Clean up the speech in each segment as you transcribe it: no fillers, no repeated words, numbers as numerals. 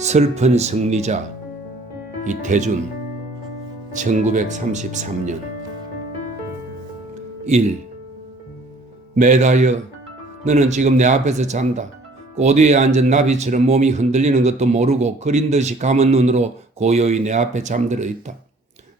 슬픈 승리자 이태준 1933년 1. 메다여, 너는 지금 내 앞에서 잔다. 꽃 위에 앉은 나비처럼 몸이 흔들리는 것도 모르고 그린 듯이 감은 눈으로 고요히 내 앞에 잠들어 있다.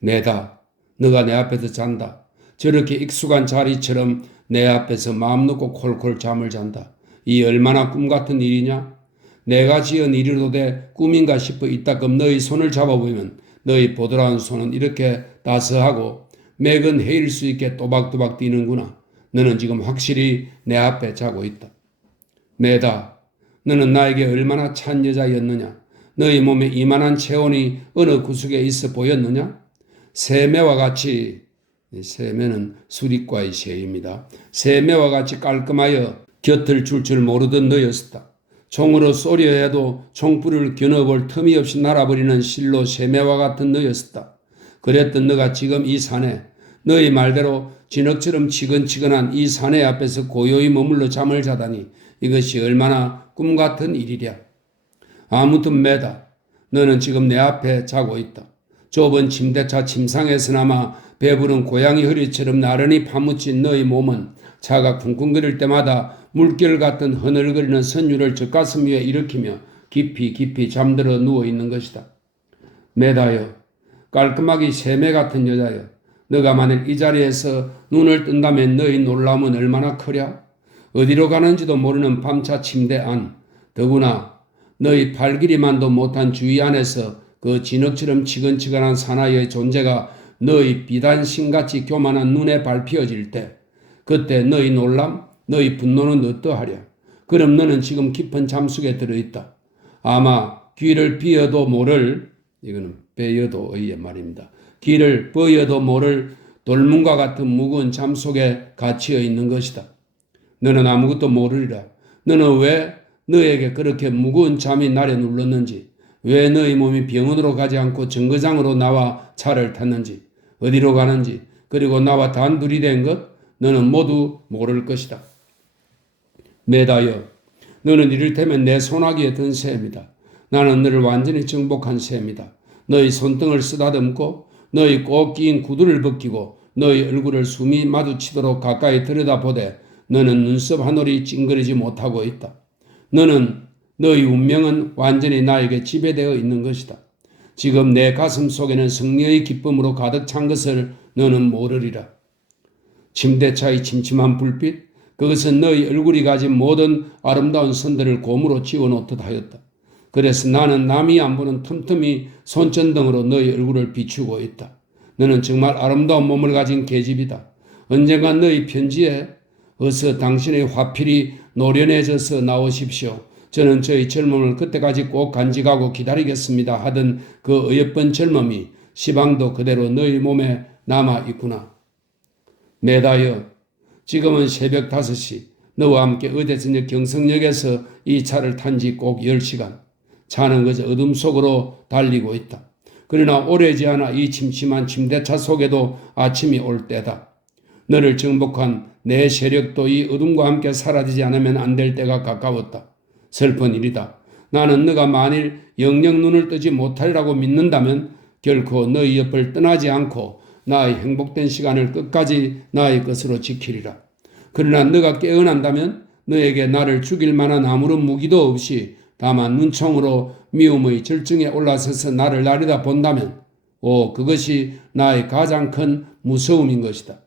메다, 너가 내 앞에서 잔다. 저렇게 익숙한 자리처럼 내 앞에서 마음 놓고 콜콜 잠을 잔다. 이 얼마나 꿈 같은 일이냐? 내가 지은 일이로도 돼 꿈인가 싶어 이따금 너희 손을 잡아보면 너희 보드라운 손은 이렇게 따스하고 맥은 헤일 수 있게 또박또박 뛰는구나. 너는 지금 확실히 내 앞에 자고 있다. 메다, 너는 나에게 얼마나 찬 여자였느냐? 너희 몸에 이만한 체온이 어느 구석에 있어 보였느냐? 새매와 같이, 새매는 수리과의 새입니다. 새매와 같이 깔끔하여 곁을 줄 모르던 너였었다. 총으로 쏘려 해도 총불을 겨눠볼 틈이 없이 날아버리는 실로 새매와 같은 너였었다. 그랬던 너가 지금 이 산에, 너희 말대로 진흙처럼 치근치근한 이 산에 앞에서 고요히 머물러 잠을 자다니 이것이 얼마나 꿈같은 일이랴. 아무튼 메다, 너는 지금 내 앞에 자고 있다. 좁은 침대차 침상에서나마 배부른 고양이 허리처럼 나란히 파묻힌 너희 몸은 차가 쿵쿵거릴 때마다 물결 같은 흐늘거리는 선율을 젖가슴 위에 일으키며 깊이 잠들어 누워있는 것이다. 메다여, 깔끔하기 새매 같은 여자여, 너가 만일 이 자리에서 눈을 뜬다면 너희 놀라움은 얼마나 크랴? 어디로 가는지도 모르는 밤차 침대 안, 더구나 너희 발길이만도 못한 주위 안에서 그 진흙처럼 치근치근한 사나이의 존재가 너희 비단신같이 교만한 눈에 밟혀질 때, 그때 너희 놀람, 너희 분노는 어떠하랴? 그럼 너는 지금 깊은 잠속에 들어있다. 아마 귀를 비어도 모를, 이거는 베어도 의의 말입니다. 귀를 버여도 모를 돌문과 같은 무거운 잠속에 갇혀 있는 것이다. 너는 아무것도 모르리라. 너는 왜 너에게 그렇게 무거운 잠이 날에 눌렀는지, 왜 너희 몸이 병원으로 가지 않고 정거장으로 나와 차를 탔는지, 어디로 가는지, 그리고 나와 단둘이 된 것, 너는 모두 모를 것이다. 메다여, 너는 이를테면 내 손아귀에 든 새입니다. 나는 너를 완전히 정복한 새입니다. 너희 손등을 쓰다듬고 너희 꼭 끼인 구두를 벗기고 너희 얼굴을 숨이 마주치도록 가까이 들여다보되 너는 눈썹 한 올이 찡그리지 못하고 있다. 너희 운명은 완전히 나에게 지배되어 있는 것이다. 지금 내 가슴 속에는 승리의 기쁨으로 가득 찬 것을 너는 모르리라. 침대차의 침침한 불빛, 그것은 너희 얼굴이 가진 모든 아름다운 선들을 곰으로 지워놓듯 하였다. 그래서 나는 남이 안 보는 틈틈이 손전등으로 너희 얼굴을 비추고 있다. 너는 정말 아름다운 몸을 가진 계집이다. 언젠가 너희 편지에 어서 당신의 화필이 노련해져서 나오십시오. 저는 저희 젊음을 그때까지 꼭 간직하고 기다리겠습니다 하던 그 어여쁜 젊음이 시방도 그대로 너희 몸에 남아있구나. 메다여, 지금은 새벽 5시, 너와 함께 어제 저녁 경성역에서 이 차를 탄 지 꼭 10시간. 차는 그저 어둠 속으로 달리고 있다. 그러나 오래지 않아 이 침침한 침대차 속에도 아침이 올 때다. 너를 정복한 내 세력도 이 어둠과 함께 사라지지 않으면 안 될 때가 가까웠다. 슬픈 일이다. 나는 너가 만일 영영 눈을 뜨지 못하리라고 믿는다면 결코 너희 옆을 떠나지 않고 나의 행복된 시간을 끝까지 나의 것으로 지키리라. 그러나 너가 깨어난다면 너에게 나를 죽일 만한 아무런 무기도 없이 다만 눈총으로 미움의 절정에 올라서서 나를 나르다 본다면 그것이 나의 가장 큰 무서움인 것이다.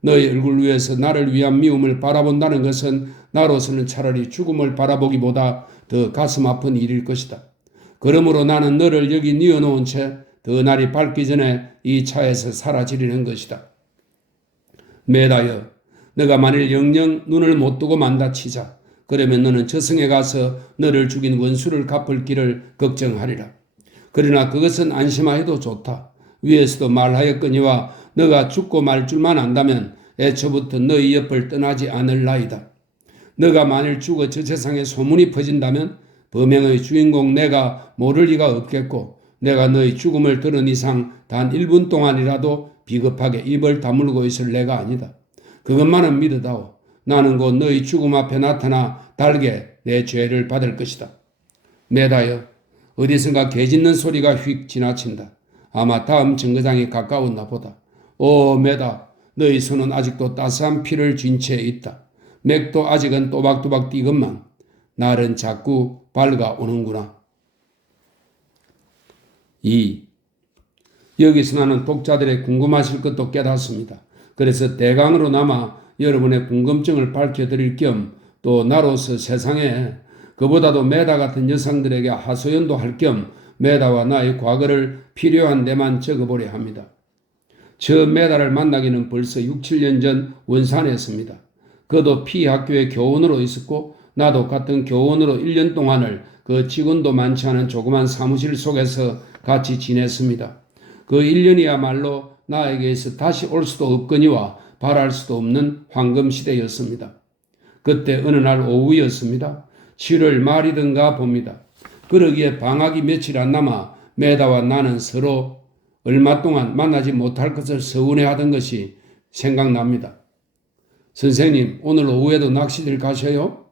너의 얼굴 위에서 나를 위한 미움을 바라본다는 것은 나로서는 차라리 죽음을 바라보기보다 더 가슴 아픈 일일 것이다. 그러므로 나는 너를 여기 뉘어놓은 채 더 날이 밝기 전에 이 차에서 사라지려는 것이다. 메다여, 너가 만일 영영 눈을 못 뜨고 만다 치자. 그러면 너는 저승에 가서 너를 죽인 원수를 갚을 길을 걱정하리라. 그러나 그것은 안심하여도 좋다. 위에서도 말하였거니와 너가 죽고 말 줄만 안다면 애초부터 너희 옆을 떠나지 않을 나이다. 너가 만일 죽어 저 세상에 소문이 퍼진다면 범행의 주인공 내가 모를 리가 없겠고 내가 너희 죽음을 들은 이상 단 1분 동안이라도 비겁하게 입을 다물고 있을 내가 아니다. 그것만은 믿어다오. 나는 곧 너희 죽음 앞에 나타나 달게 내 죄를 받을 것이다. 메다여, 어디선가 개 짖는 소리가 휙 지나친다. 아마 다음 정거장이 가까웠나 보다. 오 메다, 너희 손은 아직도 따스한 피를 쥔 채 있다. 맥도 아직은 또박또박 뛰건만 날은 자꾸 밝아오는구나. 2. 여기서 나는 독자들의 궁금하실 것도 깨닫습니다. 그래서 대강으로 남아 여러분의 궁금증을 밝혀드릴 겸 또 나로서 세상에 그보다도 메다 같은 여성들에게 하소연도 할 겸 메다와 나의 과거를 필요한 데만 적어보려 합니다. 저 메다를 만나기는 벌써 6, 7년 전 원산이었습니다. 그도 피학교의 교원으로 있었고 나도 같은 교원으로 1년 동안을 그 직원도 많지 않은 조그만 사무실 속에서 같이 지냈습니다. 그 1년이야말로 나에게서 다시 올 수도 없거니와 바랄 수도 없는 황금시대였습니다. 그때 어느 날 오후였습니다. 7월 말이든가 봅니다. 그러기에 방학이 며칠 안 남아 메다와 나는 서로 얼마 동안 만나지 못할 것을 서운해하던 것이 생각납니다. 선생님, 오늘 오후에도 낚시들 가셔요?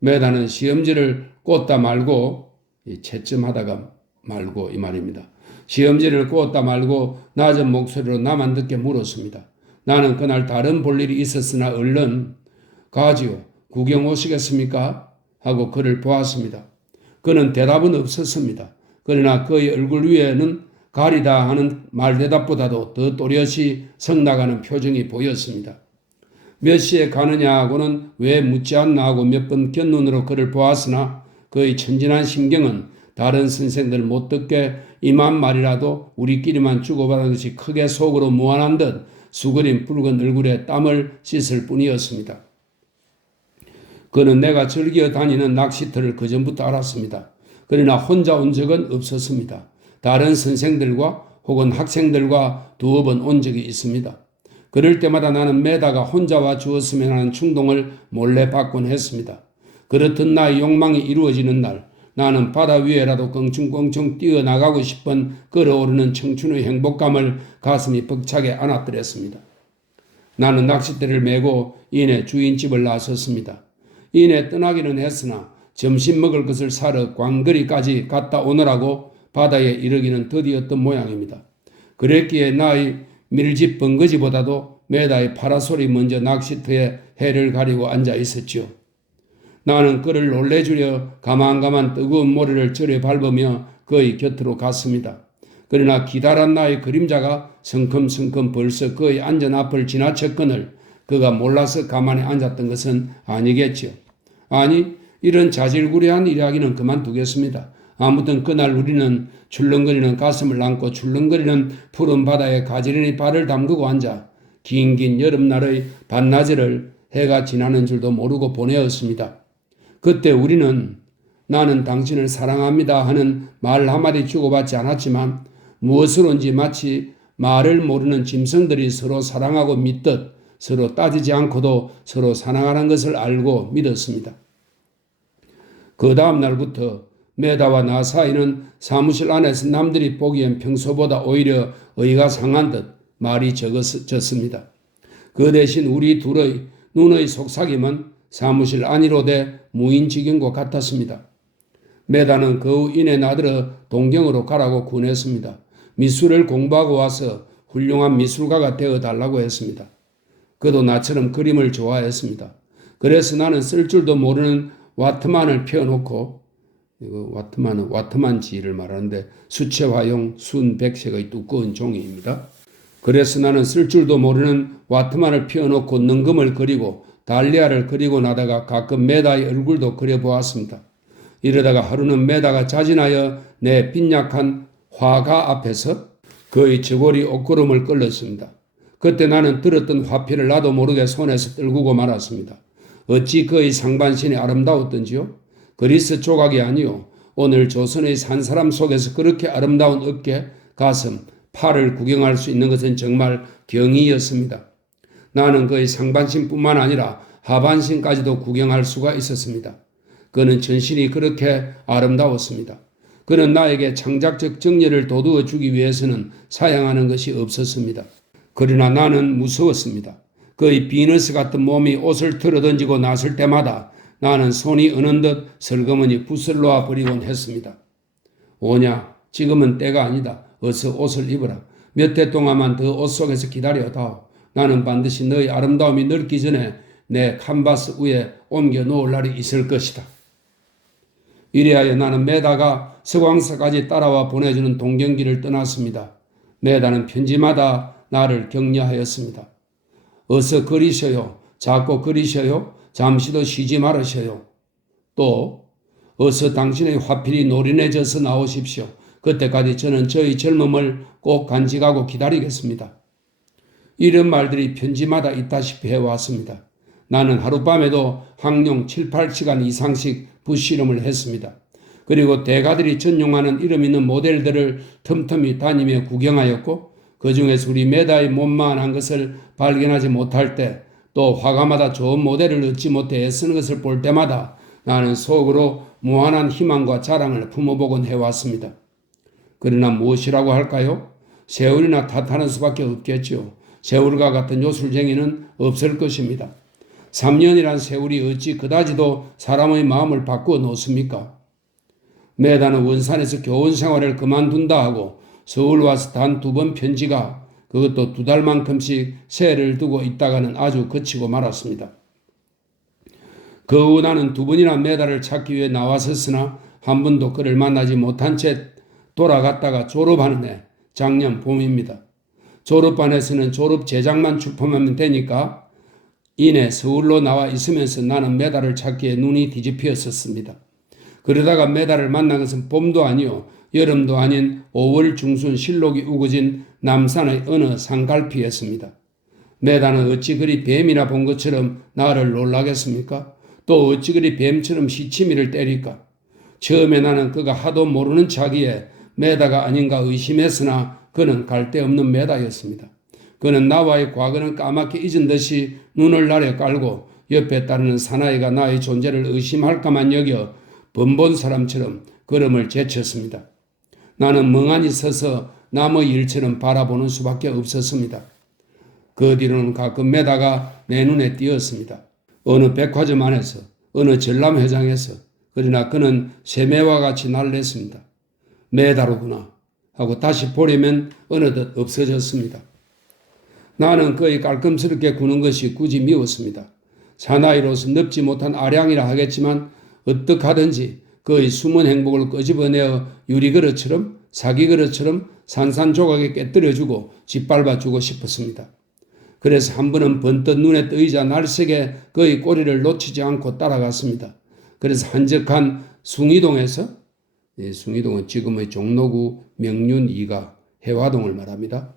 메다는 시험지를 꽂다 말고 채점하다가 말고 이 말입니다. 시험지를 꽂다 말고 낮은 목소리로 나만 듣게 물었습니다. 나는 그날 다른 볼 일이 있었으나 얼른 가지요. 구경 오시겠습니까? 하고 그를 보았습니다. 그는 대답은 없었습니다. 그러나 그의 얼굴 위에는 가리다 하는 말대답보다도 더 또렷이 성나가는 표정이 보였습니다. 몇 시에 가느냐고는 왜 묻지 않나 하고 몇 번 곁눈으로 그를 보았으나 그의 천진한 신경은 다른 선생들 못 듣게 이만 말이라도 우리끼리만 주고받은 것이 크게 속으로 무안한 듯 수그린 붉은 얼굴에 땀을 씻을 뿐이었습니다. 그는 내가 즐겨 다니는 낚시터를 그전부터 알았습니다. 그러나 혼자 온 적은 없었습니다. 다른 선생들과 혹은 학생들과 두어 번 온 적이 있습니다. 그럴 때마다 나는 메다가 혼자 와 주었으면 하는 충동을 몰래 받곤 했습니다. 그렇듯 나의 욕망이 이루어지는 날 나는 바다 위에라도 껑충껑충 뛰어나가고 싶은 끓어오르는 청춘의 행복감을 가슴이 벅차게 안아들였습니다. 나는 낚싯대를 메고 이내 주인집을 나섰습니다. 이내 떠나기는 했으나 점심 먹을 것을 사러 광거리까지 갔다 오느라고 바다에 이르기는 더디었던 모양입니다. 그랬기에 나의 밀집 번거지보다도 메다의 파라솔이 먼저 낚시터에 해를 가리고 앉아 있었지요. 나는 그를 놀래주려 가만가만 뜨거운 모래를 절에 밟으며 그의 곁으로 갔습니다. 그러나 기다란 나의 그림자가 성큼성큼 벌써 그의 앉은 앞을 지나쳤거늘 그가 몰라서 가만히 앉았던 것은 아니겠지요. 아니, 이런 자질구레한 이야기는 그만두겠습니다. 아무튼 그날 우리는 출렁거리는 가슴을 안고 출렁거리는 푸른 바다에 가지런히 발을 담그고 앉아 긴긴 여름날의 반나절을 해가 지나는 줄도 모르고 보내었습니다. 그때 우리는 나는 당신을 사랑합니다 하는 말 한마디 주고받지 않았지만 무엇으로인지 마치 말을 모르는 짐승들이 서로 사랑하고 믿듯 서로 따지지 않고도 서로 사랑하는 것을 알고 믿었습니다. 그 다음 날부터 메다와 나 사이는 사무실 안에서 남들이 보기엔 평소보다 오히려 의가 상한 듯 말이 적어졌습니다. 그 대신 우리 둘의 눈의 속삭임은 사무실 안위로 돼 무인지경과 같았습니다. 메다는 그 후 이내 나들어 동경으로 가라고 권했습니다. 미술을 공부하고 와서 훌륭한 미술가가 되어달라고 했습니다. 그도 나처럼 그림을 좋아했습니다. 그래서 나는 쓸 줄도 모르는 와트만을 펴놓고 이거 와트만은 와트만지를 말하는데 수채화용 순백색의 두꺼운 종이입니다. 그래서 나는 쓸 줄도 모르는 와트만을 펴놓고 능금을 그리고 달리아를 그리고 나다가 가끔 메다의 얼굴도 그려보았습니다. 이러다가 하루는 메다가 자진하여 내 빈약한 화가 앞에서 그의 저고리 옷구름을 끌었습니다. 그때 나는 들었던 화필을 나도 모르게 손에서 떨구고 말았습니다. 어찌 그의 상반신이 아름다웠던지요? 그리스 조각이 아니요. 오늘 조선의 산 사람 속에서 그렇게 아름다운 어깨, 가슴, 팔을 구경할 수 있는 것은 정말 경이였습니다. 나는 그의 상반신뿐만 아니라 하반신까지도 구경할 수가 있었습니다. 그는 전신이 그렇게 아름다웠습니다. 그는 나에게 창작적 정열을 돋우어 주기 위해서는 사양하는 것이 없었습니다. 그러나 나는 무서웠습니다. 그의 비너스 같은 몸이 옷을 틀어던지고 나설 때마다 나는 손이 어는 듯 슬그머니 붓을 놓아 버리곤 했습니다. 오냐, 지금은 때가 아니다. 어서 옷을 입어라. 몇 해 동안만 더 옷 속에서 기다려다오. 나는 반드시 너의 아름다움이 늙기 전에 내 칸바스 위에 옮겨 놓을 날이 있을 것이다. 이래하여 나는 메다가 서광사까지 따라와 보내주는 동경길을 떠났습니다. 메다는 편지마다 나를 격려하였습니다. 어서 그리셔요. 자꾸 그리셔요. 잠시도 쉬지 말으셔요. 또 어서 당신의 화필이 노련해져서 나오십시오. 그때까지 저는 저의 젊음을 꼭 간직하고 기다리겠습니다. 이런 말들이 편지마다 있다시피 해왔습니다. 나는 하룻밤에도 항룡 7, 8시간 이상씩 부실험을 했습니다. 그리고 대가들이 전용하는 이름 있는 모델들을 틈틈이 다니며 구경하였고 그 중에서 우리 메다의 못마땅한 것을 발견하지 못할 때 또 화가마다 좋은 모델을 얻지 못해 애쓰는 것을 볼 때마다 나는 속으로 무한한 희망과 자랑을 품어보곤 해왔습니다. 그러나 무엇이라고 할까요? 세월이나 탓하는 수밖에 없겠죠. 세월과 같은 요술쟁이는 없을 것입니다. 3년이란 세월이 어찌 그다지도 사람의 마음을 바꾸어 놓습니까? 메다는 원산에서 교원 생활을 그만둔다 하고 서울 와서 단 2번 편지가 그것도 2달만큼씩 세를 두고 있다가는 아주 그치고 말았습니다. 그 후 나는 2번이나 메다를 찾기 위해 나왔었으나 한 번도 그를 만나지 못한 채 돌아갔다가 졸업하는 해 작년 봄입니다. 졸업반에서는 졸업 제작만 출품하면 되니까 이내 서울로 나와 있으면서 나는 메다를 찾기에 눈이 뒤집혔었습니다. 그러다가 메다를 만난 것은 봄도 아니요 여름도 아닌 5월 중순 실록이 우거진 남산의 어느 산갈피였습니다. 메다는 어찌 그리 뱀이나 본 것처럼 나를 놀라겠습니까? 또 어찌 그리 뱀처럼 시치미를 때릴까? 처음에 나는 그가 하도 모르는 차기에 메다가 아닌가 의심했으나 그는 갈데없는 메다였습니다. 그는 나와의 과거는 까맣게 잊은 듯이 눈을 나려 깔고 옆에 따르는 사나이가 나의 존재를 의심할까만 여겨 번본 사람처럼 걸음을 제쳤습니다. 나는 멍하니 서서 남의 일처럼 바라보는 수밖에 없었습니다. 그 뒤로는 가끔 메다가 내 눈에 띄었습니다. 어느 백화점 안에서, 어느 전람회장에서. 그러나 그는 새매와 같이 날랬습니다. 메다로구나 하고 다시 보려면 어느덧 없어졌습니다. 나는 그의 깔끔스럽게 구는 것이 굳이 미웠습니다. 사나이로서 넓지 못한 아량이라 하겠지만 어떡하든지 그의 숨은 행복을 끄집어내어 유리그릇처럼 사기그릇처럼 산산조각에 깨뜨려주고 짓밟아주고 싶었습니다. 그래서 한 번은 번뜩 눈에 뜨이자 날색에 그의 꼬리를 놓치지 않고 따라갔습니다. 그래서 한적한 숭이동에서 숭이동은 지금의 종로구 명륜 2가 해화동을 말합니다.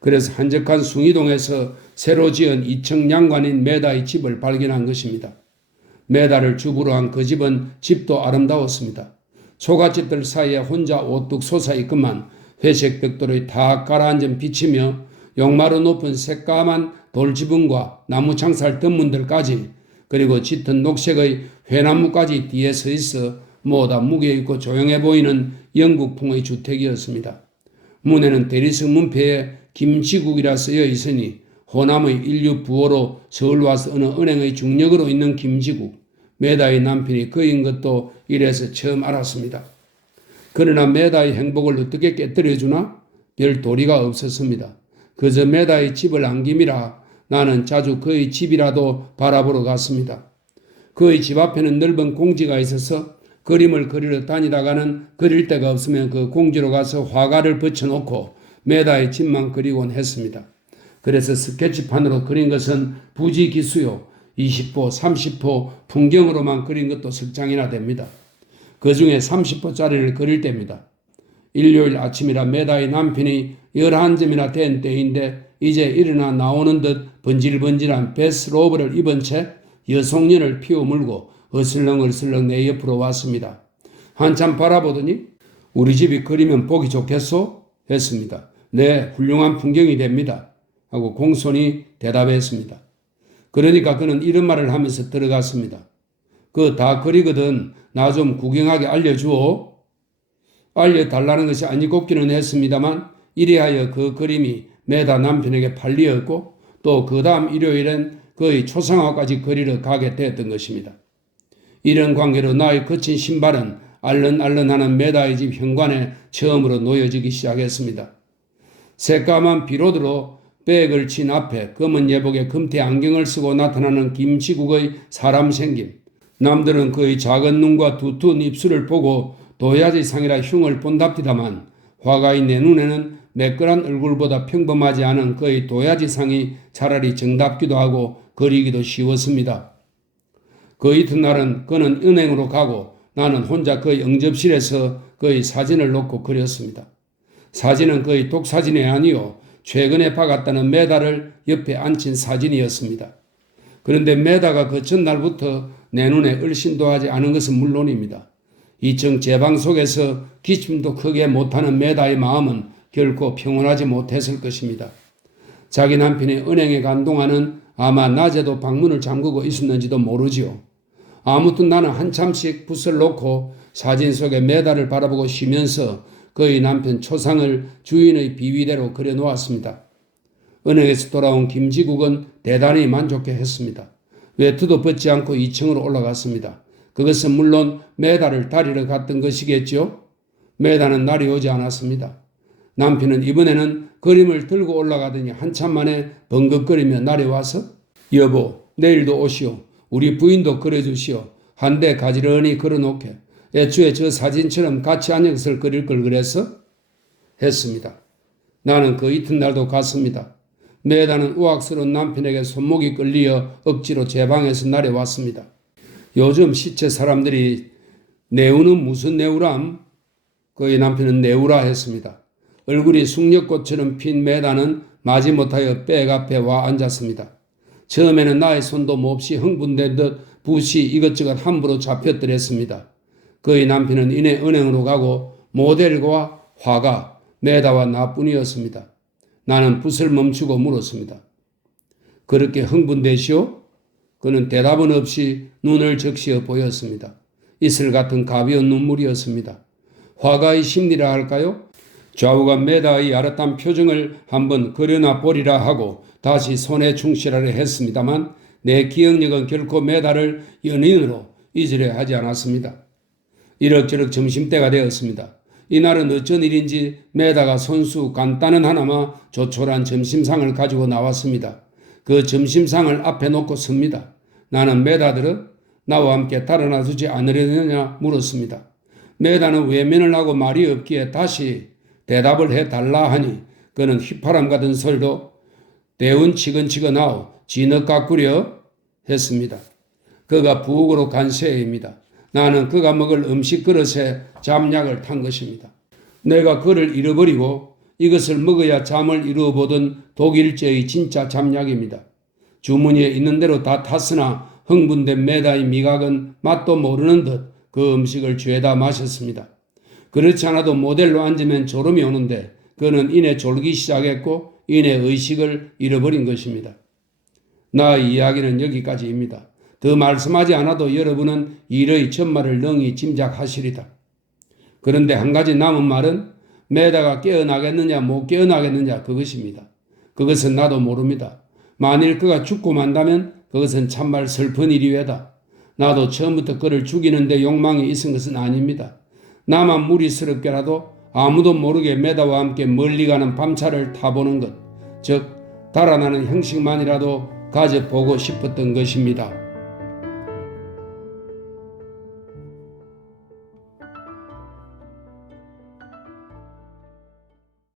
그래서 한적한 숭이동에서 새로 지은 2층 양관인 메다의 집을 발견한 것입니다. 메다를 주부로 한 그 집은 집도 아름다웠습니다. 초가집들 사이에 혼자 오뚝 솟아있건만 회색 벽돌의 다 가라앉은 빛이며 용마루 높은 새까만 돌지붕과 나무 창살 덧문들까지 그리고 짙은 녹색의 회나무까지 뒤에 서 있어 모두 무게있고 조용해 보이는 영국풍의 주택이었습니다. 문에는 대리석 문패에 김지국이라 쓰여 있으니 호남의 인류 부호로 서울 와서 어느 은행의 중력으로 있는 김지국, 메다의 남편이 그인 것도 이래서 처음 알았습니다. 그러나 메다의 행복을 어떻게 깨뜨려주나? 별 도리가 없었습니다. 그저 메다의 집을 안김이라 나는 자주 그의 집이라도 바라보러 갔습니다. 그의 집 앞에는 넓은 공지가 있어서 그림을 그리러 다니다가는 그릴 데가 없으면 그 공지로 가서 화가를 붙여놓고 메다의 집만 그리곤 했습니다. 그래서 스케치판으로 그린 것은 부지기수요. 20호, 30호 풍경으로만 그린 것도 석 장이나 됩니다. 그 중에 30호짜리를 그릴 때입니다. 일요일 아침이라 메다의 남편이 11점이나 된 때인데 이제 일어나 나오는 듯 번질번질한 베스로브를 입은 채 여송년을 피워물고 어슬렁어슬렁 내 옆으로 왔습니다. 한참 바라보더니 우리 집이 그리면 보기 좋겠소? 했습니다. 네, 훌륭한 풍경이 됩니다. 하고 공손히 대답했습니다. 그러니까 그는 이런 말을 하면서 들어갔습니다. 그거 다 그리거든 나 좀 구경하게 알려주오. 알려달라는 것이 아니곱기는 했습니다만 이래하여 그 그림이 메다 남편에게 팔리었고 또 그 다음 일요일엔 그의 초상화까지 그리러 가게 되었던 것입니다. 이런 관계로 나의 거친 신발은 알른알른하는 메다의 집 현관에 처음으로 놓여지기 시작했습니다. 새까만 비로드로 백을 친 앞에 검은 예복에 금태 안경을 쓰고 나타나는 김치국의 사람 생김. 남들은 그의 작은 눈과 두터운 입술을 보고 도야지 상이라 흉을 본답디다만 화가의 내 눈에는 매끈한 얼굴보다 평범하지 않은 그의 도야지 상이 차라리 정답기도 하고 그리기도 쉬웠습니다. 그 이튿날은 그는 은행으로 가고 나는 혼자 그의 응접실에서 그의 사진을 놓고 그렸습니다. 사진은 그의 독사진이 아니요 최근에 박았다는 메다를 옆에 앉힌 사진이었습니다. 그런데 메다가 그 전날부터 내 눈에 얼씬도 하지 않은 것은 물론입니다. 이청 제방 속에서 기침도 크게 못하는 메다의 마음은 결코 평온하지 못했을 것입니다. 자기 남편이 은행에 간 동안은 아마 낮에도 방문을 잠그고 있었는지도 모르지요. 아무튼 나는 한참씩 붓을 놓고 사진 속의 메다를 바라보고 쉬면서 그의 남편 초상을 주인의 비위대로 그려놓았습니다. 은행에서 돌아온 김지국은 대단히 만족해 했습니다. 외투도 벗지 않고 2층으로 올라갔습니다. 그것은 물론 메다를 다리러 갔던 것이겠죠. 메다는 날이 오지 않았습니다. 남편은 이번에는 그림을 들고 올라가더니 한참 만에 벙긋거리며 내려와서 여보 내일도 오시오. 우리 부인도 그려주시오. 한 대 가지런히 걸어놓게. 애초에 저 사진처럼 같이 안녕을 그릴 걸 그래서 했습니다. 나는 그 이튿날도 갔습니다. 메다는 우악스러운 남편에게 손목이 끌리어 억지로 제 방에서 내려왔습니다. 요즘 시체 사람들이 내우는 무슨 내우람? 그의 남편은 내우라 했습니다. 얼굴이 숙녀꽃처럼 핀 메다는 마지못하여 백 앞에 와 앉았습니다. 처음에는 나의 손도 몹시 흥분된 듯 붓이 이것저것 함부로 잡혔더랬습니다. 그의 남편은 이내 은행으로 가고 모델과 화가 메다와 나뿐이었습니다. 나는 붓을 멈추고 물었습니다. 그렇게 흥분되시오? 그는 대답은 없이 눈을 적시어 보였습니다. 이슬 같은 가벼운 눈물이었습니다. 화가의 심리라 할까요? 좌우가 메다의 야릇한 표정을 한번 그려놔 보리라 하고 다시 손에 충실하려 했습니다만 내 기억력은 결코 메다를 연인으로 잊으려 하지 않았습니다. 이럭저럭 점심때가 되었습니다. 이날은 어쩐 일인지 메다가 손수 간단한 하나마 조촐한 점심상을 가지고 나왔습니다. 그 점심상을 앞에 놓고 섭니다. 나는 메다들은 나와 함께 달아나 주지 않으려느냐 물었습니다. 메다는 외면을 하고 말이 없기에 다시 대답을 해달라 하니 그는 휘파람 같은 소리로 대운 치근치근하오 진흙 가꾸려 했습니다. 그가 부엌으로 간 셈입니다. 나는 그가 먹을 음식 그릇에 잠약을 탄 것입니다. 내가 그를 잃어버리고 이것을 먹어야 잠을 이루어보던 독일제의 진짜 잠약입니다. 주머니에 있는 대로 다 탔으나 흥분된 메다의 미각은 맛도 모르는 듯 그 음식을 죄다 마셨습니다. 그렇지 않아도 모델로 앉으면 졸음이 오는데 그는 이내 졸기 시작했고 이내 의식을 잃어버린 것입니다. 나의 이야기는 여기까지입니다. 더 말씀하지 않아도 여러분은 일의 전말을 능히 짐작하시리다. 그런데 한 가지 남은 말은 메다가 깨어나겠느냐 못 깨어나겠느냐 그것입니다. 그것은 나도 모릅니다. 만일 그가 죽고 만다면 그것은 참말 슬픈 일이외다. 나도 처음부터 그를 죽이는데 욕망이 있은 것은 아닙니다. 나만 무리스럽게라도 아무도 모르게 메다와 함께 멀리 가는 밤차를 타보는 것, 즉 달아나는 형식만이라도 가져보고 싶었던 것입니다.